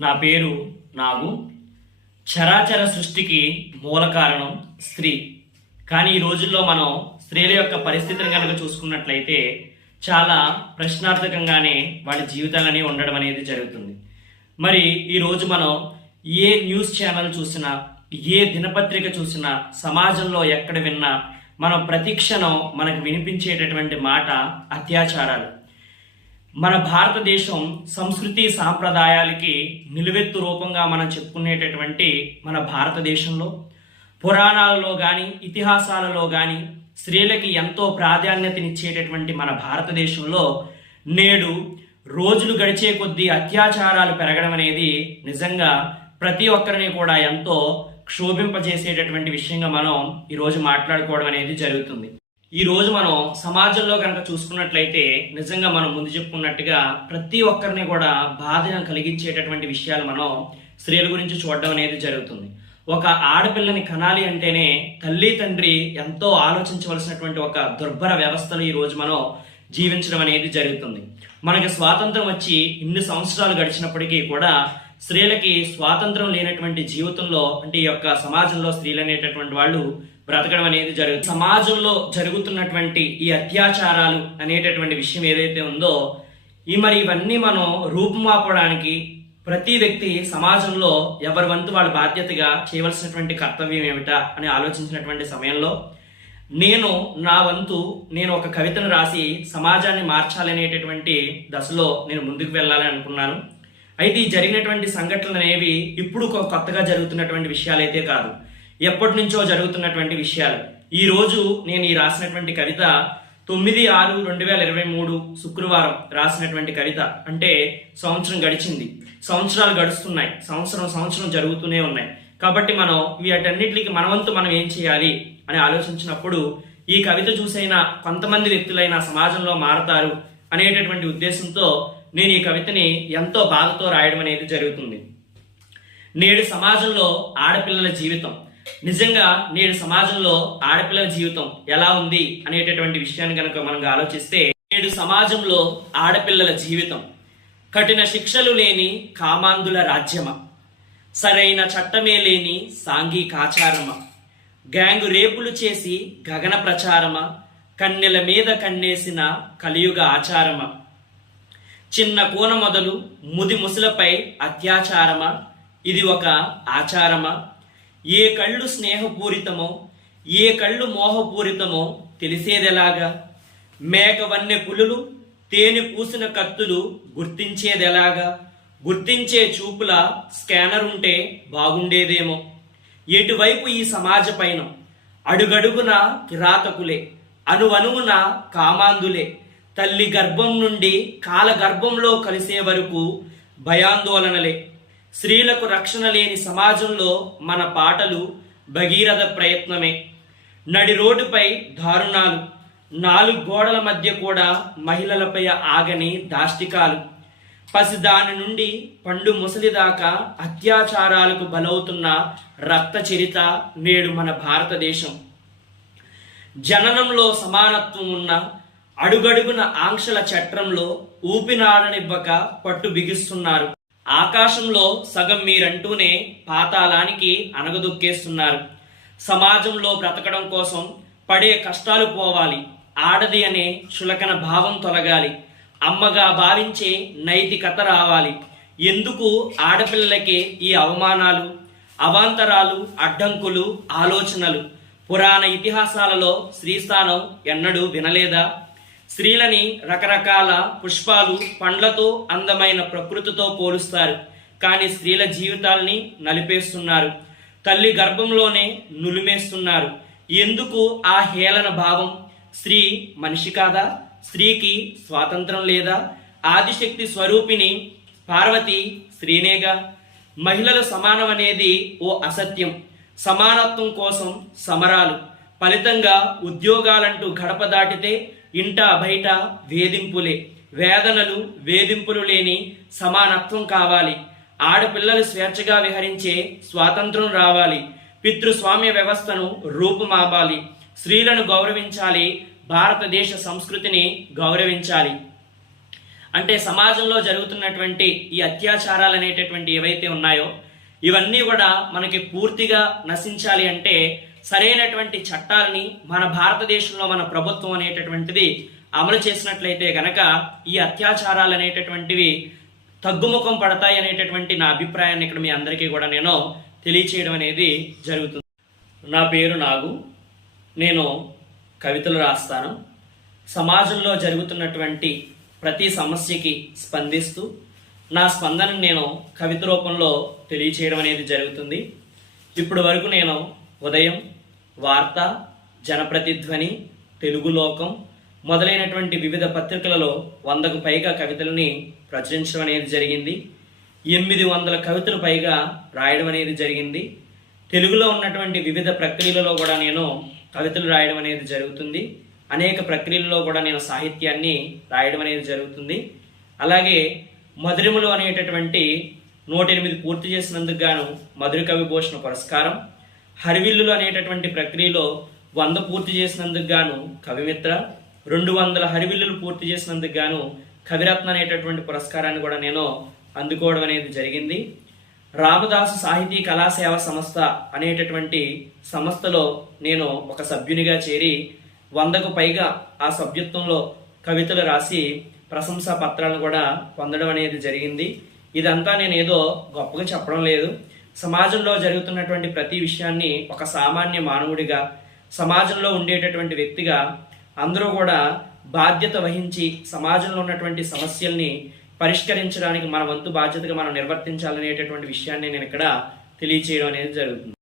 నా పేరు నాగు. చరాచర సృష్టికి మూల కారణం స్త్రీ. కానీ ఈ రోజుల్లో మనం స్త్రీల యొక్క పరిస్థితిని కనుక చూసుకున్నట్లయితే చాలా ప్రశ్నార్థకంగానే వాళ్ళ జీవితాలని ఉండడం అనేది జరుగుతుంది. మరి ఈరోజు మనం ఏ న్యూస్ ఛానల్ చూసినా ఏ దినపత్రిక చూసినా సమాజంలో ఎక్కడ విన్నా మనం ప్రతిక్షణం మనకు వినిపించేటటువంటి మాట అత్యాచారాలు. మన భారతదేశం సంస్కృతి సాంప్రదాయాలకి నిలువెత్తు రూపంగా మనం చెప్పుకునేటటువంటి మన భారతదేశంలో పురాణాలలో కానీ ఇతిహాసాలలో కానీ స్త్రీలకి ఎంతో ప్రాధాన్యతనిచ్చేటటువంటి మన భారతదేశంలో నేడు రోజులు గడిచే కొద్దీ అత్యాచారాలు పెరగడం అనేది నిజంగా ప్రతి ఒక్కరిని కూడా ఎంతో క్షోభింపజేసేటటువంటి విషయంగా మనం ఈరోజు మాట్లాడుకోవడం అనేది జరుగుతుంది. ఈ రోజు మనం సమాజంలో కనుక చూసుకున్నట్లయితే నిజంగా మనం ముందు చెప్పుకున్నట్టుగా ప్రతి ఒక్కరిని కూడా బాధను కలిగించేటటువంటి విషయాలు మనం స్త్రీల గురించి చూడడం అనేది జరుగుతుంది. ఒక ఆడపిల్లని కనాలి అంటేనే తల్లి తండ్రి ఎంతో ఆలోచించవలసినటువంటి ఒక దుర్భర వ్యవస్థను ఈ రోజు మనం జీవించడం అనేది జరుగుతుంది. మనకి స్వాతంత్రం వచ్చి ఇన్ని సంవత్సరాలు గడిచినప్పటికీ కూడా స్త్రీలకి స్వాతంత్రం లేనటువంటి జీవితంలో అంటే ఈ యొక్క సమాజంలో స్త్రీలు అనేటటువంటి వాళ్ళు బ్రతకడం అనేది జరుగుతుంది సమాజంలో జరుగుతున్నటువంటి ఈ అత్యాచారాలు అనేటటువంటి విషయం ఏదైతే ఉందో ఈ మరి ఇవన్నీ మనం రూపుమాపడానికి ప్రతి వ్యక్తి సమాజంలో ఎవరి వంతు వాళ్ళ బాధ్యతగా చేయవలసినటువంటి కర్తవ్యం ఏమిటా అని ఆలోచించినటువంటి సమయంలో నేను నా వంతు నేను ఒక కవితను రాసి సమాజాన్ని మార్చాలనేటటువంటి దశలో నేను ముందుకు వెళ్ళాలని అనుకున్నాను. అయితే ఈ జరిగినటువంటి సంఘటనలు అనేవి ఇప్పుడు కొత్తగా జరుగుతున్నటువంటి విషయాలైతే కాదు. ఎప్పటి నుంచో జరుగుతున్నటువంటి విషయాలు. ఈ రోజు నేను ఈ రాసినటువంటి కవిత తొమ్మిది ఆరు రెండు వేల ఇరవై మూడు శుక్రవారం రాసినటువంటి కవిత. అంటే సంవత్సరం గడిచింది. సంవత్సరాలు గడుస్తున్నాయి. సంవత్సరం సంవత్సరం జరుగుతూనే ఉన్నాయి. కాబట్టి మనం వీటన్నిటికి మనవంతు మనం ఏం చేయాలి అని ఆలోచించినప్పుడు ఈ కవిత చూసైనా కొంతమంది వ్యక్తులైనా సమాజంలో మారతారు అనేటటువంటి ఉద్దేశంతో నేను ఈ కవితని ఎంతో బాధతో రాయడం అనేది జరుగుతుంది. నేడు సమాజంలో ఆడపిల్లల జీవితం నిజంగా నేడు సమాజంలో ఆడపిల్లల జీవితం ఎలా ఉంది అనేటటువంటి విషయాన్ని కనుక మనం ఆలోచిస్తే నేడు సమాజంలో ఆడపిల్లల జీవితం కఠిన శిక్షలు లేని కామాంధుల రాజ్యమా? సరైన చట్టమే లేని సాంఘికాచారమా గ్యాంగు రేపులు చేసి గగన ప్రచారమా? కన్నెల మీద కన్నేసిన కలియుగ ఆచారమా? చిన్న కూన మొదలు ముది ముసలపై అత్యాచారమా? ఇది ఒక ఆచారమా? ఏ కళ్ళు స్నేహపూరితమో ఏ కళ్ళు మోహపూరితమో తెలిసేదెలాగా? మేక వన్నె పులులు తేనె పూసిన కత్తులు గుర్తించేదెలాగా? గుర్తించే చూపుల స్కానర్ ఉంటే బాగుండేదేమో. ఎటువైపు ఈ సమాజ పైన అడుగడుగున కిరాతకులే అనువనువున కామాందులే తల్లి గర్భం నుండి కాల గర్భంలో కలిసే వరకు భయాందోళనలే. స్త్రీలకు రక్షణ లేని సమాజంలో మన పాటలు భగీరథ ప్రయత్నమే. నడి రోడ్డుపై దారుణాలు. నాలుగు గోడల మధ్య కూడా మహిళలపై ఆగని దాష్టికాలు. పసిదాని నుండి పండు ముసలి దాకా అత్యాచారాలకు బలవుతున్న రక్త చరిత నేడు మన భారతదేశం. జననంలో సమానత్వం ఉన్న అడుగడుగున ఆంక్షల చట్రంలో ఊపినాడనివ్వక పట్టు బిగిస్తున్నారు. ఆకాశంలో సగం మీరంటూనే పాతాళానికి అనగదొక్కేస్తున్నారు సమాజంలో బ్రతకడం కోసం పడే కష్టాలు పోవాలి. ఆడది అనే చులకన భావం తొలగాలి. అమ్మగా భావించే నైతికత రావాలి. ఎందుకు ఆడపిల్లలకే ఈ అవమానాలు? అవాంతరాలు అడ్డంకులు ఆలోచనలు. పురాణ ఇతిహాసాలలో శ్రీస్థానం ఎన్నడూ వినలేదా? స్త్రీలని రకరకాల పుష్పాలు పండ్లతో అందమైన ప్రకృతితో పోలుస్తారు. కానీ స్త్రీల జీవితాల్ని నలిపేస్తున్నారు. తల్లి గర్భంలోనే నులిమేస్తున్నారు. ఎందుకు ఆ హేళన భావం? స్త్రీ మనిషి కాదా? స్త్రీకి స్వాతంత్రం లేదా? ఆదిశక్తి స్వరూపిణి పార్వతి స్త్రీనేగా? మహిళల సమానం అనేది ఓ అసత్యం. సమానత్వం కోసం సమరాలు. ఫలితంగా ఉద్యోగాలంటూ గడప దాటితే ఇంట బయట వేధింపులే. వేదనలు వేధింపులు లేని సమానత్వం కావాలి. ఆడపిల్లలు స్వేచ్ఛగా విహరించే స్వాతంత్రం రావాలి. పితృస్వామ్య వ్యవస్థను రూపుమాపాలి. స్త్రీలను గౌరవించాలి. భారతదేశ సంస్కృతిని గౌరవించాలి. అంటే సమాజంలో జరుగుతున్నటువంటి ఈ అత్యాచారాలు అనేటటువంటి ఏవైతే ఉన్నాయో ఇవన్నీ కూడా మనకి పూర్తిగా నశించాలి అంటే సరైనటువంటి చట్టాలని మన భారతదేశంలో మన ప్రభుత్వం అనేటటువంటిది అమలు చేసినట్లయితే గనక ఈ అత్యాచారాలు అనేటటువంటివి తగ్గుముఖం పడతాయి అనేటటువంటి నా అభిప్రాయాన్ని ఇక్కడ మీ అందరికీ కూడా నేను తెలియచేయడం అనేది జరుగుతుంది. నా పేరు నాగు. నేను కవితలు రాస్తాను. సమాజంలో జరుగుతున్నటువంటి ప్రతి సమస్యకి స్పందిస్తూ నా స్పందనను నేను కవిత రూపంలో తెలియచేయడం అనేది జరుగుతుంది. ఇప్పటి వరకు నేను ఉదయం వార్త జనప్రతిధ్వని తెలుగు లోకం మొదలైనటువంటి వివిధ పత్రికలలో వందకు పైగా కవితలని ప్రచురించడం అనేది జరిగింది. ఎనిమిది వందల కవితలు పైగా రాయడం అనేది జరిగింది. తెలుగులో ఉన్నటువంటి వివిధ ప్రక్రియలలో కూడా నేను కవితలు రాయడం అనేది జరుగుతుంది. అనేక ప్రక్రియలలో కూడా నేను సాహిత్యాన్ని రాయడం అనేది జరుగుతుంది. అలాగే మధురిములు అనేటటువంటి నూట ఎనిమిది పూర్తి చేసినందుకు గాను మధుర కవి భూషణ పురస్కారం హరివిల్లులు అనేటటువంటి ప్రక్రియలో వంద పూర్తి చేసినందుకు గాను కవిమిత్ర రెండు వందల హరివిల్లులు పూర్తి చేసినందుకు గాను కవిరత్న అనేటటువంటి పురస్కారాన్ని కూడా నేను అందుకోవడం అనేది జరిగింది. రామదాసు సాహితీ కళాసేవ సంస్థ అనేటటువంటి సంస్థలో నేను ఒక సభ్యునిగా చేరి వందకు పైగా ఆ సభ్యత్వంలో కవితలు రాసి ప్రశంసా పత్రాలను కూడా పొందడం అనేది జరిగింది. ఇదంతా నేను ఏదో గొప్పగా చెప్పడం లేదు. సమాజంలో జరుగుతున్నటువంటి ప్రతి విషయాన్ని ఒక సామాన్య మానవుడిగా సమాజంలో ఉండేటటువంటి వ్యక్తిగా అందరూ కూడా బాధ్యత వహించి సమాజంలో ఉన్నటువంటి సమస్యల్ని పరిష్కరించడానికి మన వంతు బాధ్యతగా మనం నిర్వర్తించాలనేటటువంటి విషయాన్ని నేను ఇక్కడ తెలియచేయడం అనేది జరుగుతుంది.